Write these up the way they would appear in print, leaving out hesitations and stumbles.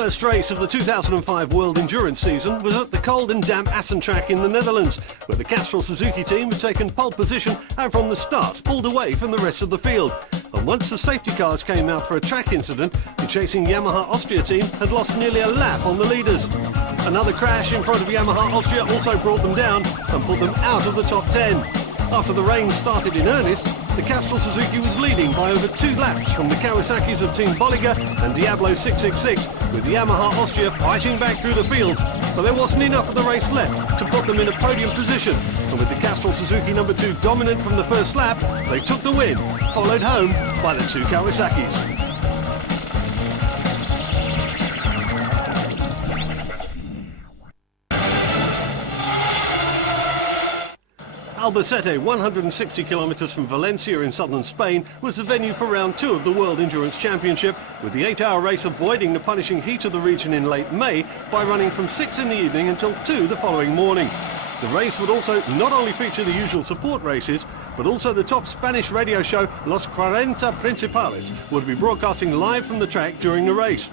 first race of the 2005 World Endurance season was at the cold and damp Assen track in the Netherlands, where the Castrol Suzuki team had taken pole position and from the start pulled away from the rest of the field. And once the safety cars came out for a track incident, the chasing Yamaha Austria team had lost nearly a lap on the leaders. Another crash in front of Yamaha Austria also brought them down and put them out of the top 10. After the rain started in earnest, the Castrol Suzuki was leading by over 2 laps from the Kawasaki's of Team Bolliger and Diablo 666, with Yamaha Austria fighting back through the field. But there wasn't enough of the race left to put them in a podium position. And with the Castrol Suzuki number 2 dominant from the first lap, they took the win, followed home by the 2 Kawasaki's. Albacete, 160 kilometres from Valencia in southern Spain, was the venue for round 2 of the World Endurance Championship, with the 8-hour race avoiding the punishing heat of the region in late May by running from 6 in the evening until 2 the following morning. The race would also not only feature the usual support races, but also the top Spanish radio show Los 40 Principales would be broadcasting live from the track during the race.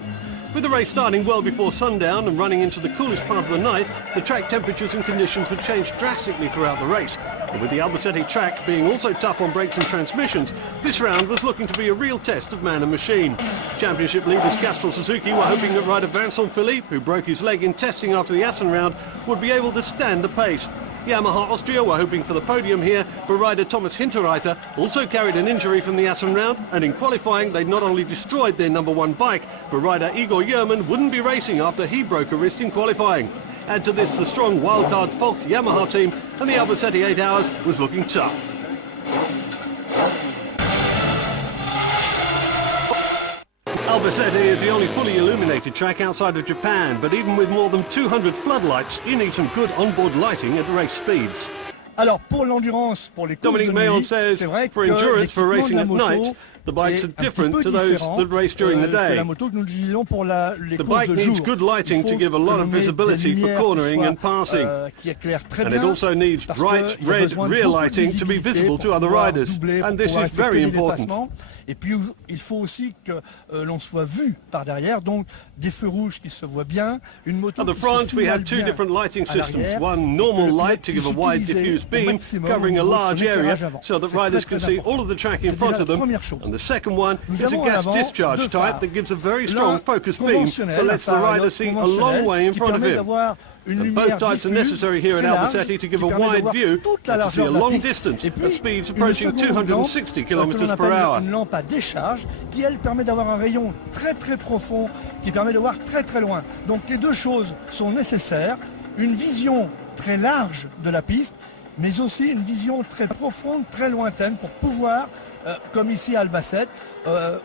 With the race starting well before sundown and running into the coolest part of the night, the track temperatures and conditions would change drastically throughout the race. And with the Albacete track being also tough on brakes and transmissions, this round was looking to be a real test of man and machine. Championship leaders Castrol Suzuki were hoping that rider Vincent Philippe, who broke his leg in testing after the Assen round, would be able to stand the pace. Yamaha Austria were hoping for the podium here, but rider Thomas Hinterreiter also carried an injury from the Assen round, and in qualifying they not only destroyed their number 1 bike, but rider Igor Yerman wouldn't be racing after he broke a wrist in qualifying. Add to this the strong wildcard Falk Yamaha team, and the Albacete 8 hours was looking tough. Albacete is the only fully illuminated track outside of Japan, but even with more than 200 floodlights, you need some good onboard lighting at race speeds. Alors pour l'endurance, pour les courses de Dominic nuit, says, c'est vrai for que endurance, for l'équipement racing de la at moto night, the bikes are est un different petit peu to those différent, that race during the que day. la moto que nous utilisons pour les The courses bike de needs jour. good lighting to give a lot of visibility for cornering and passing. Qui éclaire très And bien, it also needs parce bright qu'il y a red besoin de rear beaucoup de lighting to be visibilité visible to pour other pouvoir riders. doubler, And pour this pouvoir is very effectuer les important. dépassements. Et puis il faut aussi que l'on soit vu par derrière, donc des feux rouges qui se voient bien, une moto At the qui front se we signale had 2 bien different lighting à systems, l'arrière, one et normal le light to pilote give a wide puisse diffuse utiliser au beam maximum covering a au niveau de large son area éclairage avant. so that C'est riders très, can très see important. all of the track in C'est front déjà of la them. première chose. And the second one Nous is a avons à gas l'avant discharge 2 type phares. that gives a very L'un strong focus beam that lets the rider see a long way in qui front of permet him. d'avoir une And lumière both types are diffuse, necessary here at très large, Albacete to give qui a permet de wide voir view toute la and to see largeur a de la long piste. distance Et puis, at speeds une approaching seconde lampe, 260 que l'on km per appelle hour. une lampe à décharge, qui elle permet d'avoir un rayon très très profond, qui permet de voir très très loin. Donc les deux choses sont nécessaires, une vision très large de la piste, mais aussi une vision très profonde, très lointaine, pour pouvoir, comme ici à Albacete,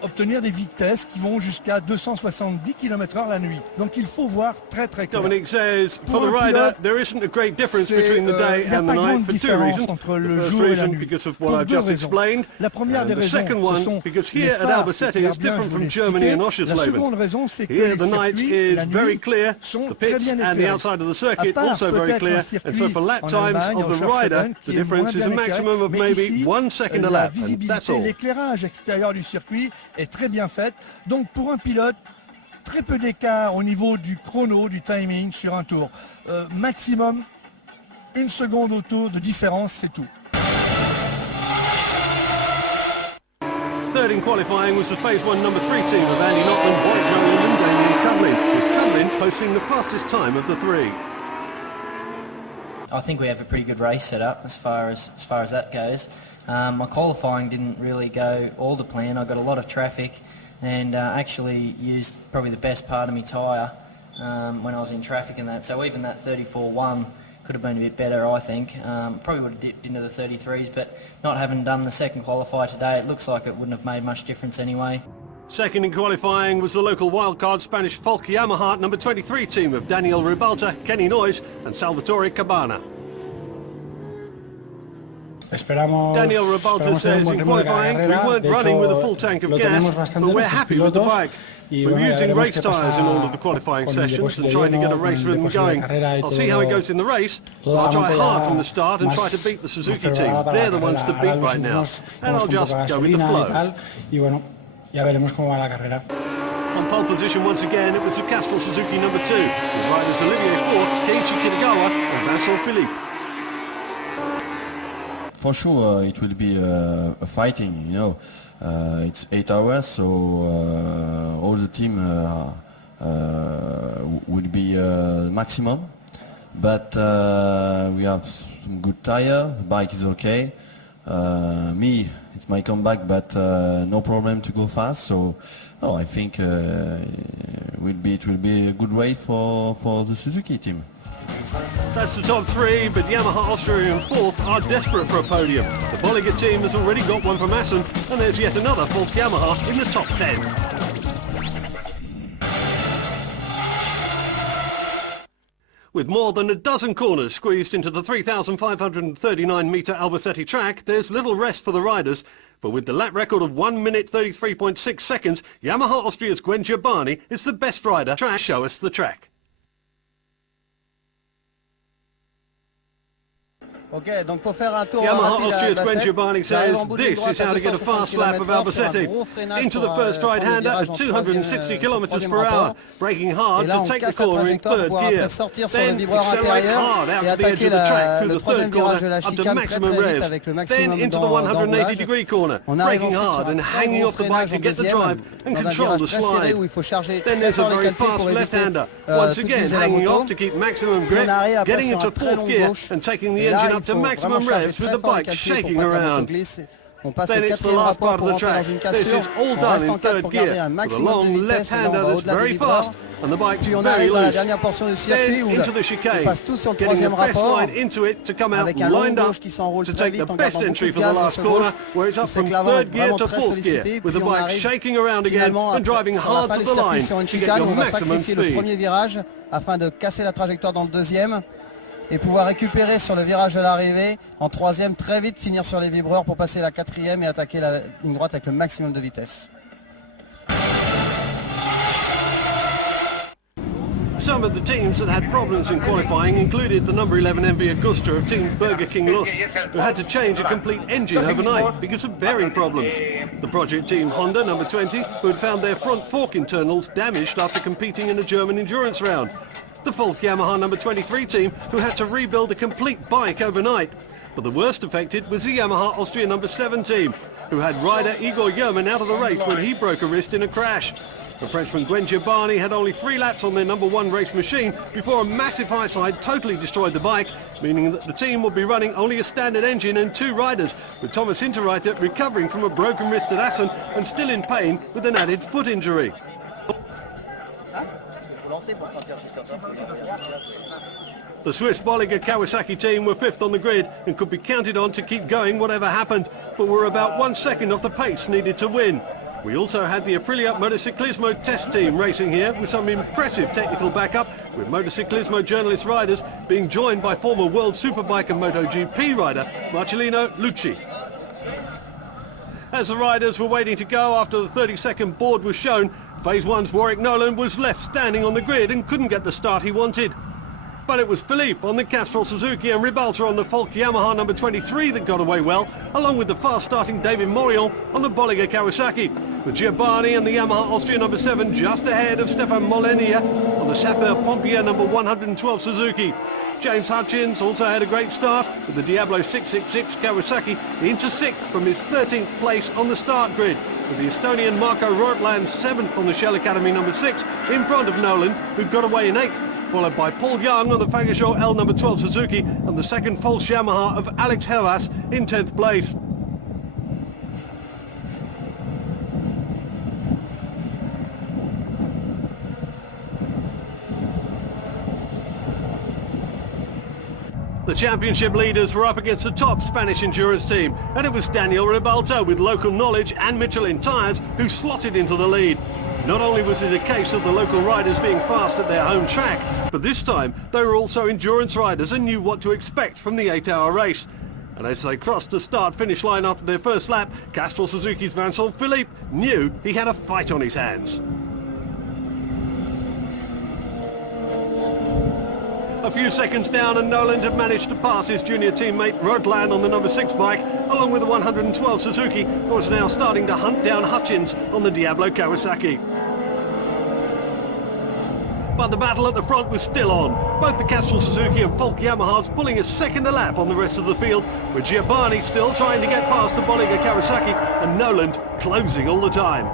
obtenir des vitesses qui vont jusqu'à 270 km/h la nuit. Donc il faut voir très très clair. Dominic says, for Pour the un rider, pilote, there isn't a great difference between the day il n'y a and the pas night grande for 2 différence reasons. entre le The first jour et la reason, nuit. because of Pour what I've 2 just raisons. explained. La première des And the raisons, second ce one, sont because les here at phares Albacete qui éclairent is bien, different je vous from l'ai Germany expliqué. and La Oschersleben. seconde raison, c'est que Here les the night circuits et is la very nuit clear, sont the très pits bien and the éclairés. outside of the À circuit part also very peut-être clear, un and so circuit for lap en times Allemagne, of en the rider, Oschersleben, the qui est difference moins is a bien maximum of éclairé. maybe Mais ici, 1 second a la lap, and that's visibilité, all. l'éclairage extérieur du circuit est très bien fait. Donc pour un pilote, très peu d'écart au niveau du chrono, du timing sur un tour. Maximum 1 seconde au tour de différence, c'est tout. Third in qualifying was the Phase 1 number 3 team of Andy Notman, Boyd Nolan and Damien Cublin, with Cublin posting the fastest time of the 3. I think we have a pretty good race set up as far as that goes. My qualifying didn't really go all to plan. I got a lot of traffic and actually used probably the best part of my tyre when I was in traffic and that. So even that 34.1 could have been a bit better, I think. Probably would have dipped into the 33s, but not having done the second qualifier today, it looks like it wouldn't have made much difference anyway. Second in qualifying was the local wildcard Spanish Falk Yamaha number 23 team of Daniel Ribalta, Kenny Noyes and Salvatore Cabana. Daniel Ribalta says in qualifying we weren't running with a full tank of gas, but we're happy with the bike. We were using race tyres in all of the qualifying sessions and trying to get a race rhythm going. I'll see how it goes in the race, but I'll try hard from the start and try to beat the Suzuki team. They're the ones to beat right now, and I'll just go with the flow. Ya veremos cómo va la carrera. On on pole position once again, it was the Castrol Suzuki number 2, with riders Olivier Faure, Keiichi Kitagawa and Vincent Philippe. For sure, it will be a fighting, you know. It's 8 hours, so all the team will be maximum. But we have some good tire, the bike is okay. Me, it's my comeback, but no problem to go fast. So, I think it will be a good race for the Suzuki team. That's the top 3, but Yamaha Austria in 4th are desperate for a podium. The Bolliger team has already got one from Assen, and there's yet another 4th Yamaha in the top 10. With more than a dozen corners squeezed into the 3,539-metre Albacete track, there's little rest for the riders. But with the lap record of 1 minute 33.6 seconds, Yamaha Austria's Gwen Giovanni is the best rider. Show us the track. Ok, donc pour faire un tour Yamaha rapide Austria's à Gwen Albacete, Giovanni says this is how to get a fast lap of Albacete. Into the first right-hander at 260 kilometers per hour, braking hard to take the corner in third gear. Then accelerate hard out to the edge of the track through the third corner up to maximum revs. Then into the 180-degree corner, braking hard and hanging off the bike to get the drive and control the slide. Then there's a very fast left-hander, once again hanging off to keep maximum grip, getting into fourth gear and taking the engine up to maximum revs with the bike shaking around. Then it's the last part of the track. This is all done in third gear with a long left-hander that's very fast and the bike's very loose. Then into the chicane, getting the best line into it to come out lined up to take the best entry for the last corner, where it's up from third gear to fourth gear with the bike shaking around again and driving hard to the line to get your maximum speed. Afin de casser la trajectoire dans le deuxième et pouvoir récupérer sur le virage de l'arrivée en troisième, très vite finir sur les vibreurs pour passer la quatrième et attaquer la ligne droite avec le maximum de vitesse. Some of the teams that had problems in qualifying included the number 11 MV Augusta of Team Burger King Lust, who had to change a complete engine overnight because of bearing problems. The project team Honda number 20, who had found their front fork internals damaged after competing in a German endurance round. The Falk Yamaha number 23 team, who had to rebuild a complete bike overnight. But the worst affected was the Yamaha Austria number 7 team, who had rider Igor Yerman out of the race when he broke a wrist in a crash. The Frenchman Gwen Giovanni had only 3 laps on their number 1 race machine before a massive high slide totally destroyed the bike, meaning that the team will be running only a standard engine and 2 riders, with Thomas Hinterreiter recovering from a broken wrist at Assen and still in pain with an added foot injury. The Swiss Bolliger Kawasaki team were 5th on the grid and could be counted on to keep going whatever happened, but were about 1 second off the pace needed to win. We also had the Aprilia Motociclismo test team racing here with some impressive technical backup, with Motociclismo journalist riders being joined by former World Superbike and MotoGP rider Marcellino Lucci. As the riders were waiting to go after the 30-second board was shown, Phase 1's Warwick Nolan was left standing on the grid and couldn't get the start he wanted. But it was Philippe on the Castrol Suzuki and Ribalta on the Falk Yamaha number 23 that got away well, along with the fast-starting David Morion on the Bolliger Kawasaki, with Giovanni and the Yamaha Austria number 7 just ahead of Stefan Molenia on the Sapper Pompier number 112 Suzuki. James Hutchins also had a great start with the Diablo 666 Kawasaki into 6th from his 13th place on the start grid, with the Estonian Marko Rortland 7th on the Shell Academy number 6 in front of Nolan, who got away in 8th, followed by Paul Young on the Fagershore L number 12 Suzuki and the second false Yamaha of Alex Hellas in 10th place. The championship leaders were up against the top Spanish endurance team, and it was Daniel Ribalta with local knowledge and Michelin tyres who slotted into the lead. Not only was it a case of the local riders being fast at their home track, but this time they were also endurance riders and knew what to expect from the 8-hour race. And as they crossed the start-finish line after their first lap, Castrol Suzuki's Vincent Philippe knew he had a fight on his hands. A few seconds down and Nolan had managed to pass his junior teammate Rortland on the number 6 bike, along with the 112 Suzuki, who was now starting to hunt down Hutchins on the Diablo Kawasaki. But the battle at the front was still on. Both the Castrol Suzuki and Falk Yamahas pulling a second a lap on the rest of the field, with Giovanni still trying to get past the Bolliger Kawasaki and Noland closing all the time.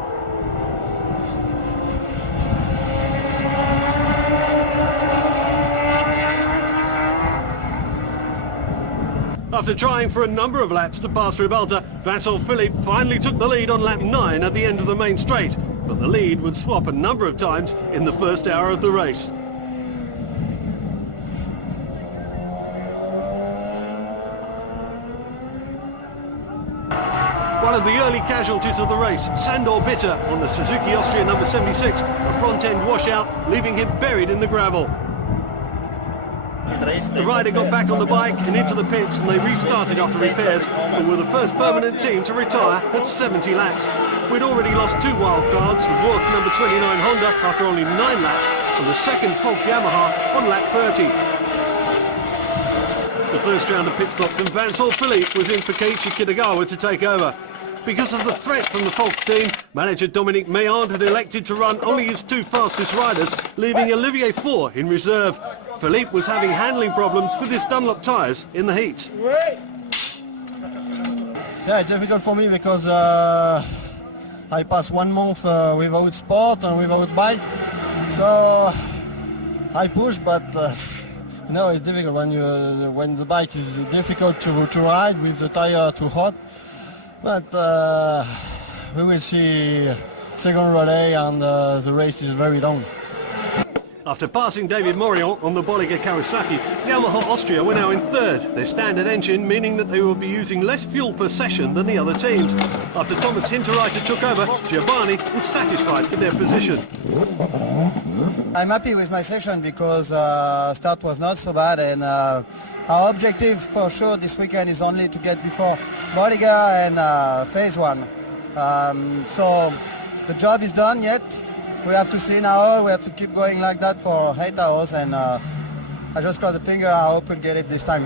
After trying for a number of laps to pass Ribalta, Vincent Philippe finally took the lead on lap 9 at the end of the main straight, but the lead would swap a number of times in the first hour of the race. One of the early casualties of the race, Sandor Bitter on the Suzuki Austria number 76, a front-end washout, leaving him buried in the gravel. The rider got back on the bike and into the pits, and they restarted after repairs and were the first permanent team to retire at 70 laps. We'd already lost 2 wild cards, the Roth number 29 Honda after only 9 laps, and the second Falk Yamaha on lap 30. The first round of pit stops, and Vincent Philippe was in for Keiichi Kitagawa to take over. Because of the threat from the Falk team, manager Dominique Meilland had elected to run only his 2 fastest riders, leaving Olivier Faure in reserve. Philippe was having handling problems with his Dunlop tyres in the heat. Yeah, it's difficult for me because I passed 1 month without sport and without bike. So I push, but no, it's difficult when the bike is difficult to ride with the tire too hot. But we will see second relay, and the race is very long. After passing David Morion on the Bolliger Kawasaki, Yamaha Austria were now in third, their standard engine meaning that they will be using less fuel per session than the other teams. After Thomas Hinterreiter took over, Giovanni was satisfied with their position. I'm happy with my session because start was not so bad, and our objective for sure this weekend is only to get before Bolliger and phase 1. So the job is done yet. We have to see now, we have to keep going like that for 8 hours, and I just cross the finger, I hope we'll get it this time.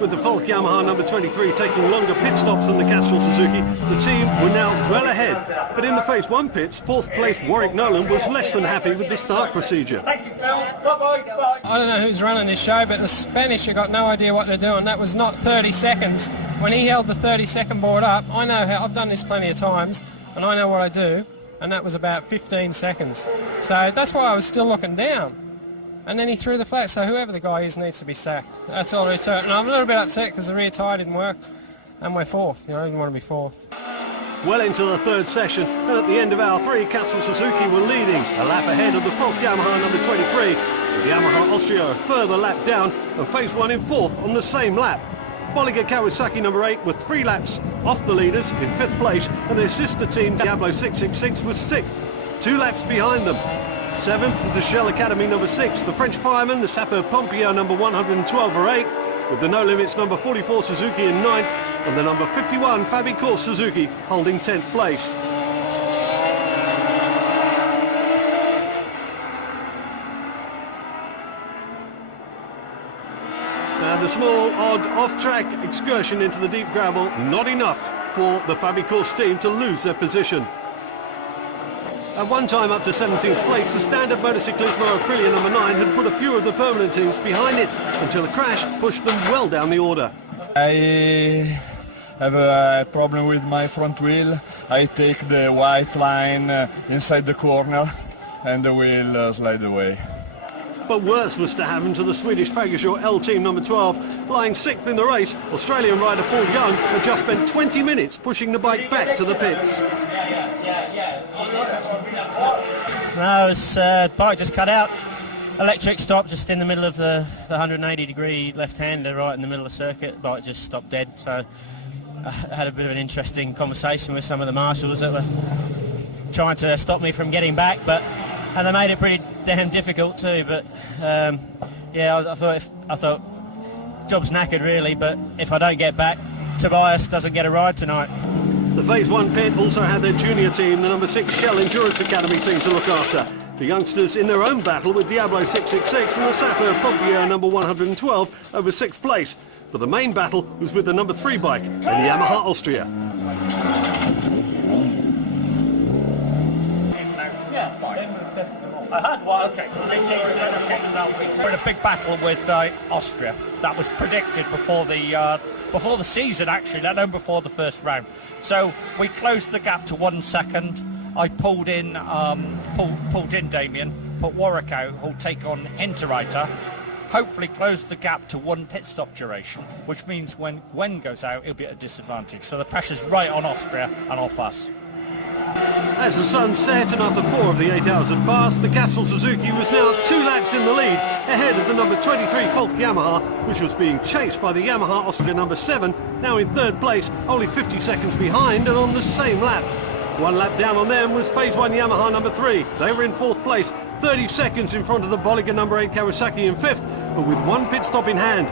With the Falk Yamaha number 23 taking longer pit stops than the Castrol Suzuki, the team were now well ahead. But in the phase 1 pits, 4th place Warwick Nolan was less than happy with this start procedure. I don't know who's running this show, but the Spanish have got no idea what they're doing. That was not 30 seconds. When he held the 30-second board up, I know how, I've done this plenty of times, and I know what I do. And that was about 15 seconds. So that's why I was still looking down. And then he threw the flag, so whoever the guy is needs to be sacked. That's all there is to it. And I'm a little bit upset because the rear tyre didn't work, and we're 4th. You know, I didn't want to be 4th. Well into the 3rd session, and at the end of hour 3, Castrol Suzuki were leading, a lap ahead of the Falk Yamaha number 23, with the Yamaha Austria a further lap down, and phase 1 in 4th on the same lap. Bolliger Kawasaki number 8 were 3 laps off the leaders in 5th place, and their sister team Diablo 666 was 6th, 2 laps behind them. 7th was the Shell Academy number 6, the French fireman, the Sapper Pompier number 112 were 8th, with the No Limits number 44 Suzuki in 9th, and the number 51 Fabi Course Suzuki holding 10th place. The small, odd, off-track excursion into the deep gravel, not enough for the Fabi Course team to lose their position. At one time up to 17th place, the Standard Motociclismo Aprilia number 9 had put a few of the permanent teams behind it until a crash pushed them well down the order. I have a problem with my front wheel. I take the white line inside the corner and the wheel slide away. But worse was to happen to the Swedish Fagershore L Team number 12. Lying 6th in the race, Australian rider Paul Young had just spent 20 minutes pushing the bike back to the pits. No, bike just cut out. Electric stop just in the middle of the 180-degree left-hander right in the middle of the circuit. Bike just stopped dead. So I had a bit of an interesting conversation with some of the marshals that were trying to stop me from getting back, and they made it pretty damn difficult too. But yeah, I thought job's knackered really, but if I don't get back, Tobias doesn't get a ride tonight. The Phase 1 pit also had their junior team, the number 6 Shell Endurance Academy team, to look after. The youngsters in their own battle with Diablo 666 and the Sapper Pompier number 112 over 6th place. But the main battle was with the number 3 bike and the Yamaha Austria. I had one. Okay. We're in a big battle with Austria. That was predicted before the season, actually, let alone before the first round. So we closed the gap to 1 second. I pulled in Damien, put Warwick out, who'll take on Hinterreiter. Hopefully close the gap to 1 pit stop duration, which means when Gwen goes out, he'll be at a disadvantage. So the pressure's right on Austria and off us. As the sun set and after 4 of the 8 hours had passed, the Castrol Suzuki was now 2 laps in the lead, ahead of the number 23 Falk Yamaha, which was being chased by the Yamaha Austria number 7, now in 3rd place, only 50 seconds behind and on the same lap. 1 lap down on them was Phase 1 Yamaha number 3. They were in 4th place, 30 seconds in front of the Bolliger number 8 Kawasaki in 5th, but with 1 pit stop in hand.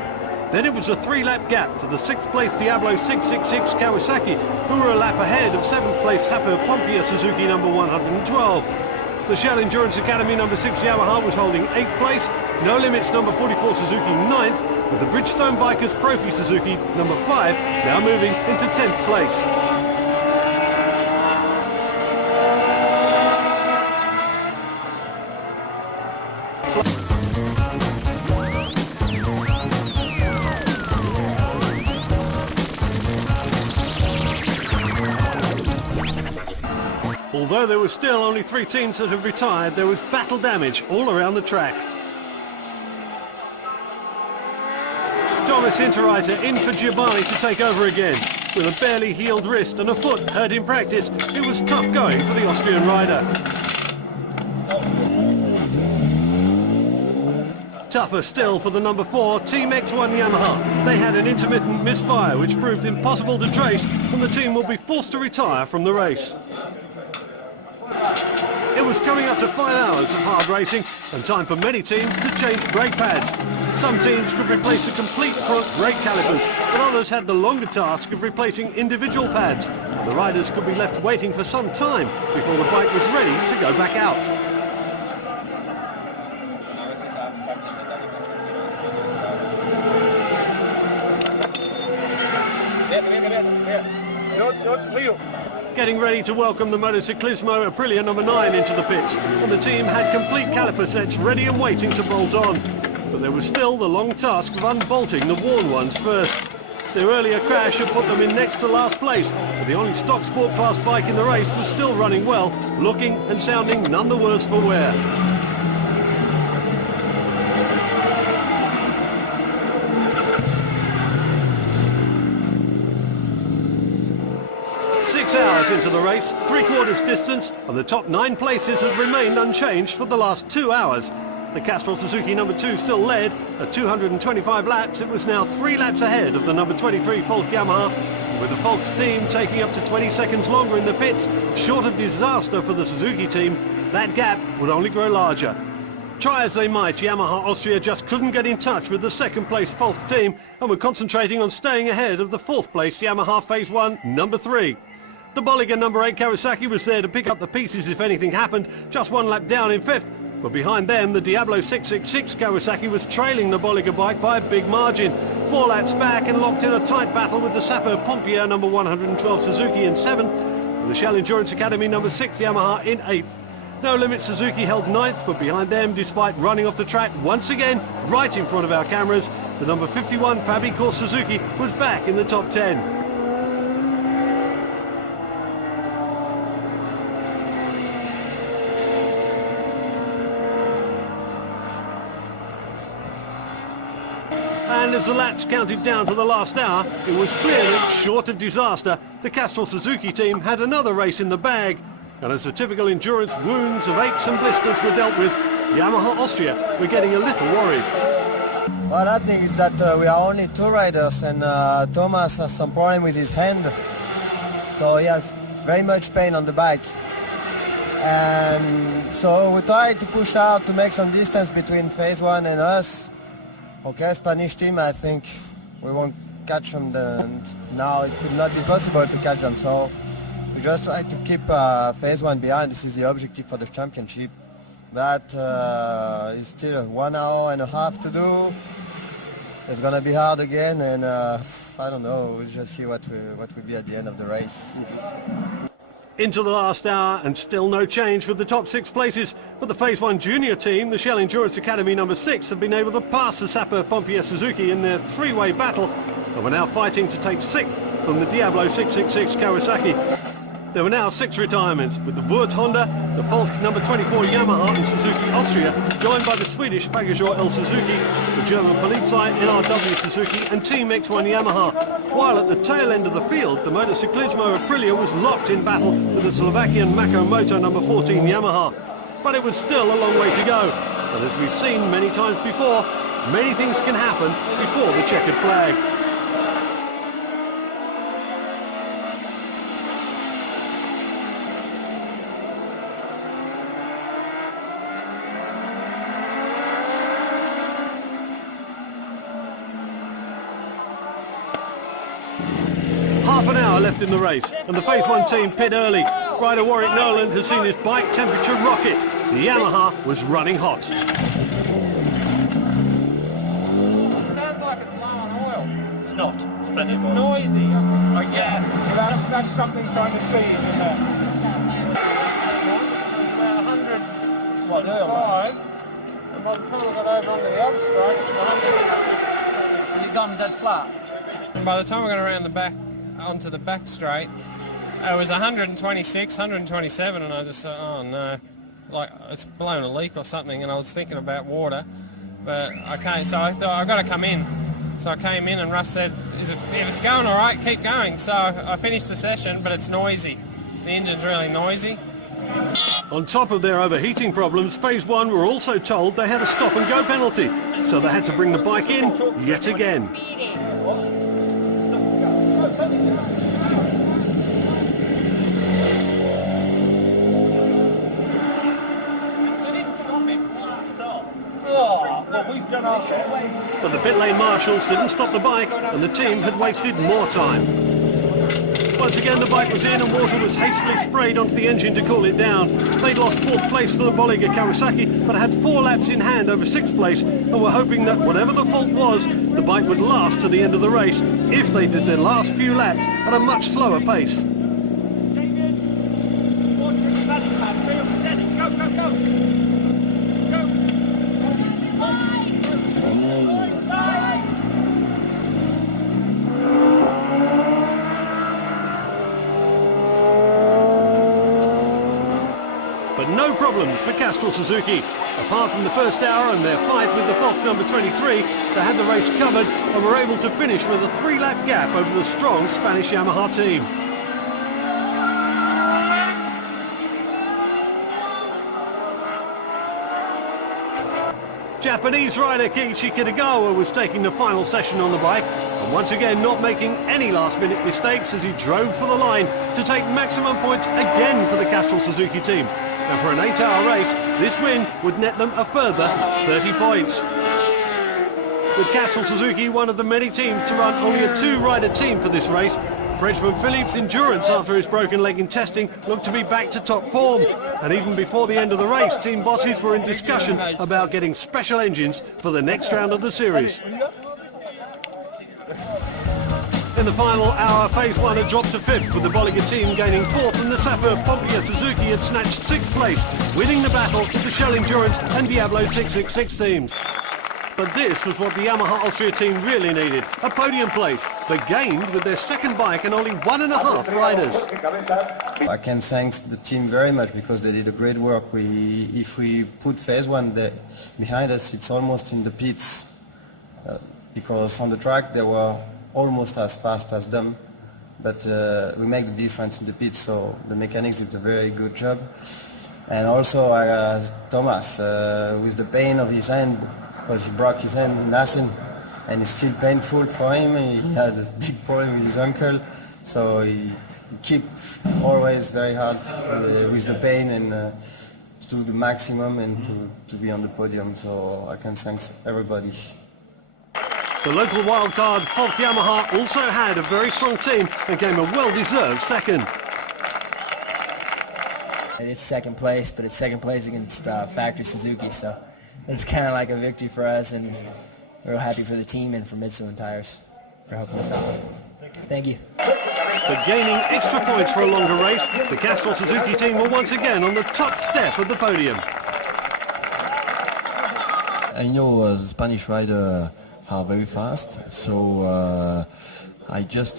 Then it was a 3-lap gap to the 6th place Diablo 666 Kawasaki, who were a lap ahead of 7th place Sapper Pompia Suzuki number 112. The Shell Endurance Academy number 6 Yamaha was holding 8th place, No Limits number 44 Suzuki 9th, with the Bridgestone Bikers Profi Suzuki number 5 now moving into 10th place. Although there were still only 3 teams that had retired, there was battle damage all around the track. Thomas Hinterreiter in for Giovanni to take over again. With a barely healed wrist and a foot hurt in practice, it was tough going for the Austrian rider. Tougher still for the number 4 Team X1 Yamaha. They had an intermittent misfire which proved impossible to trace, and the team will be forced to retire from the race. It was coming up to 5 hours of hard racing and time for many teams to change brake pads. Some teams could replace the complete front brake calipers, but others had the longer task of replacing individual pads. The riders could be left waiting for some time before the bike was ready to go back out. Getting ready to welcome the Motociclismo Aprilia number 9 into the pits, and the team had complete caliper sets ready and waiting to bolt on. But there was still the long task of unbolting the worn ones first. Their earlier crash had put them in next to last place, but the only stock sport class bike in the race was still running well, looking and sounding none the worse for wear. Hours into the race, 3/4 distance, and the top 9 places have remained unchanged for the last 2 hours. The Castrol Suzuki number 2 still led. At 225 laps, it was now 3 laps ahead of the number 23 Falk Yamaha, with the Falk team taking up to 20 seconds longer in the pits. Short of disaster for the Suzuki team, that gap would only grow larger. Try as they might, Yamaha Austria just couldn't get in touch with the 2nd place Falk team and were concentrating on staying ahead of the 4th place Yamaha Phase 1 number 3. The Bolliger number 8 Kawasaki was there to pick up the pieces if anything happened, just 1 lap down in 5th. But behind them, the Diablo 666 Kawasaki was trailing the Bolliger bike by a big margin. 4 laps back and locked in a tight battle with the Sapper Pompia number 112 Suzuki in 7th, and the Shell Endurance Academy number 6 Yamaha in 8th. No Limit Suzuki held 9th, but behind them, despite running off the track once again, right in front of our cameras, the number 51 Fabi Course Suzuki was back in the top 10. And as the laps counted down to the last hour, it was clear that, short of disaster, the Castrol Suzuki team had another race in the bag. And as the typical endurance wounds of aches and blisters were dealt with, Yamaha Austria were getting a little worried. What happening is that we are only 2 riders, and Thomas has some problem with his hand. So he has very much pain on the back. And so we tried to push out to make some distance between Phase 1 and us. Okay, Spanish team, I think we won't catch them. Now it will not be possible to catch them, so we just try to keep Phase 1 behind. This is the objective for the championship. That is still 1 hour and a half to do. It's gonna be hard again, and I don't know. We'll just see what will be at the end of the race. Into the last hour and still no change with the top 6 places. But the Phase 1 junior team, the Shell Endurance Academy number 6, have been able to pass the Sapper Pompier Suzuki in their three-way battle and were now fighting to take 6th from the Diablo 666 Kawasaki. There were now 6 retirements, with the Wurth Honda, the Falk number 24 Yamaha and Suzuki Austria, joined by the Swedish Fagershore L Suzuki, the German Polizei NRW Suzuki and Team X1 Yamaha. While at the tail end of the field, the Motociclismo Aprilia was locked in battle with the Slovakian Mako Moto number 14 Yamaha. But it was still a long way to go. And as we've seen many times before, many things can happen before the checkered flag. Half an hour left in the race, and the Phase 1 team pit early. Rider Warwick Noland has seen his bike temperature rocket. The Yamaha was running hot. Sounds like it's low on oil. It's not. It's plenty of oil. Noisy. Oh, yeah. That's something trying to see, isn't it? About 100. What, oil? 5. And by the time I got over onto the Albacete, it was 100. Has it gone dead flat? And by the time I got around the back, onto the back straight, it was 126, 127, and I just thought, oh no, like it's blown a leak or something, and I was thinking about water, but I can't, so I thought I've got to come in. So I came in and Russ said, if it's going all right, keep going. So I finished the session, but it's noisy. The engine's really noisy. On top of their overheating problems, Phase 1 were also told they had a stop and go penalty, so they had to bring the bike in yet again. But the pit lane marshals didn't stop the bike, and the team had wasted more time. Once again the bike was in and water was hastily sprayed onto the engine to cool it down. They'd lost 4th place to the Bolliger Kawasaki, but had 4 laps in hand over 6th place and were hoping that whatever the fault was, the bike would last to the end of the race if they did their last few laps at a much slower pace. But no problems for Castrol Suzuki. Apart from the first hour and their fight with the Falk number 23, they had the race covered and were able to finish with a 3-lap gap over the strong Spanish Yamaha team. Japanese rider Keiichi Kitagawa was taking the final session on the bike and once again not making any last-minute mistakes as he drove for the line to take maximum points again for the Castrol Suzuki team. And for an 8-hour race, this win would net them a further 30 points. With Castrol Suzuki one of the many teams to run only a 2-rider team for this race, Frenchman Philippe's endurance after his broken leg in testing looked to be back to top form. And even before the end of the race, team bosses were in discussion about getting special engines for the next round of the series. In the final hour, Phase 1 had dropped to 5th, with the Bolliger team gaining 4th and the Sapper Pompier Suzuki had snatched 6th place, winning the battle with the Shell Endurance and Diablo 666 teams. But this was what the Yamaha Austria team really needed, a podium place, but gained with their second bike and only 1.5 riders. I can thank the team very much because they did a great work. If we put Phase 1 behind us, it's almost in the pits because on the track they were almost as fast as them, but we make the difference in the pits, so the mechanics did a very good job. And also Thomas, with the pain of his hand, because he broke his hand in Assen, and it's still painful for him. He had a big problem with his ankle, so he keeps always very hard with the pain and to do the maximum and to be on the podium. So I can thank everybody. The local wildcard Falk Yamaha also had a very strong team and came a well-deserved second. It's second place, but it's second place against Factory Suzuki, so it's kind of like a victory for us, and we're real happy for the team and for Michelin Tires for helping us out. Thank you. but gaining extra points for a longer race, the Castrol Suzuki team were once again on the top step of the podium. I know the Spanish riders are very fast, so I just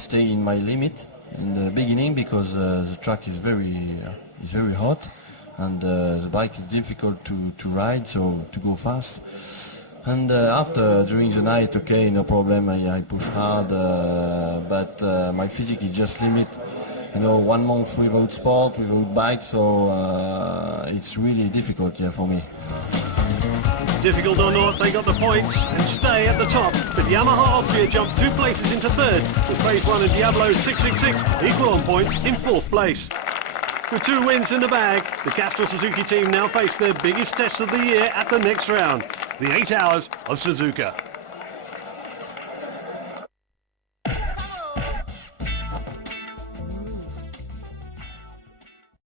stay in my limit in the beginning because the track is very hot and the bike is difficult to ride, so to go fast. And after, during the night, okay, no problem, I push hard, but my physique is just limit. You know, 1 month without sport, without bike, so it's really difficult, yeah, for me. Difficult or not, they got the points and stay at the top. But Yamaha Austria jumped 2 places into third, with Phase 1 and Diablo 666 equal on points in 4th place. With 2 wins in the bag, the Castrol Suzuki team now face their biggest test of the year at the next round, the 8 Hours of Suzuka.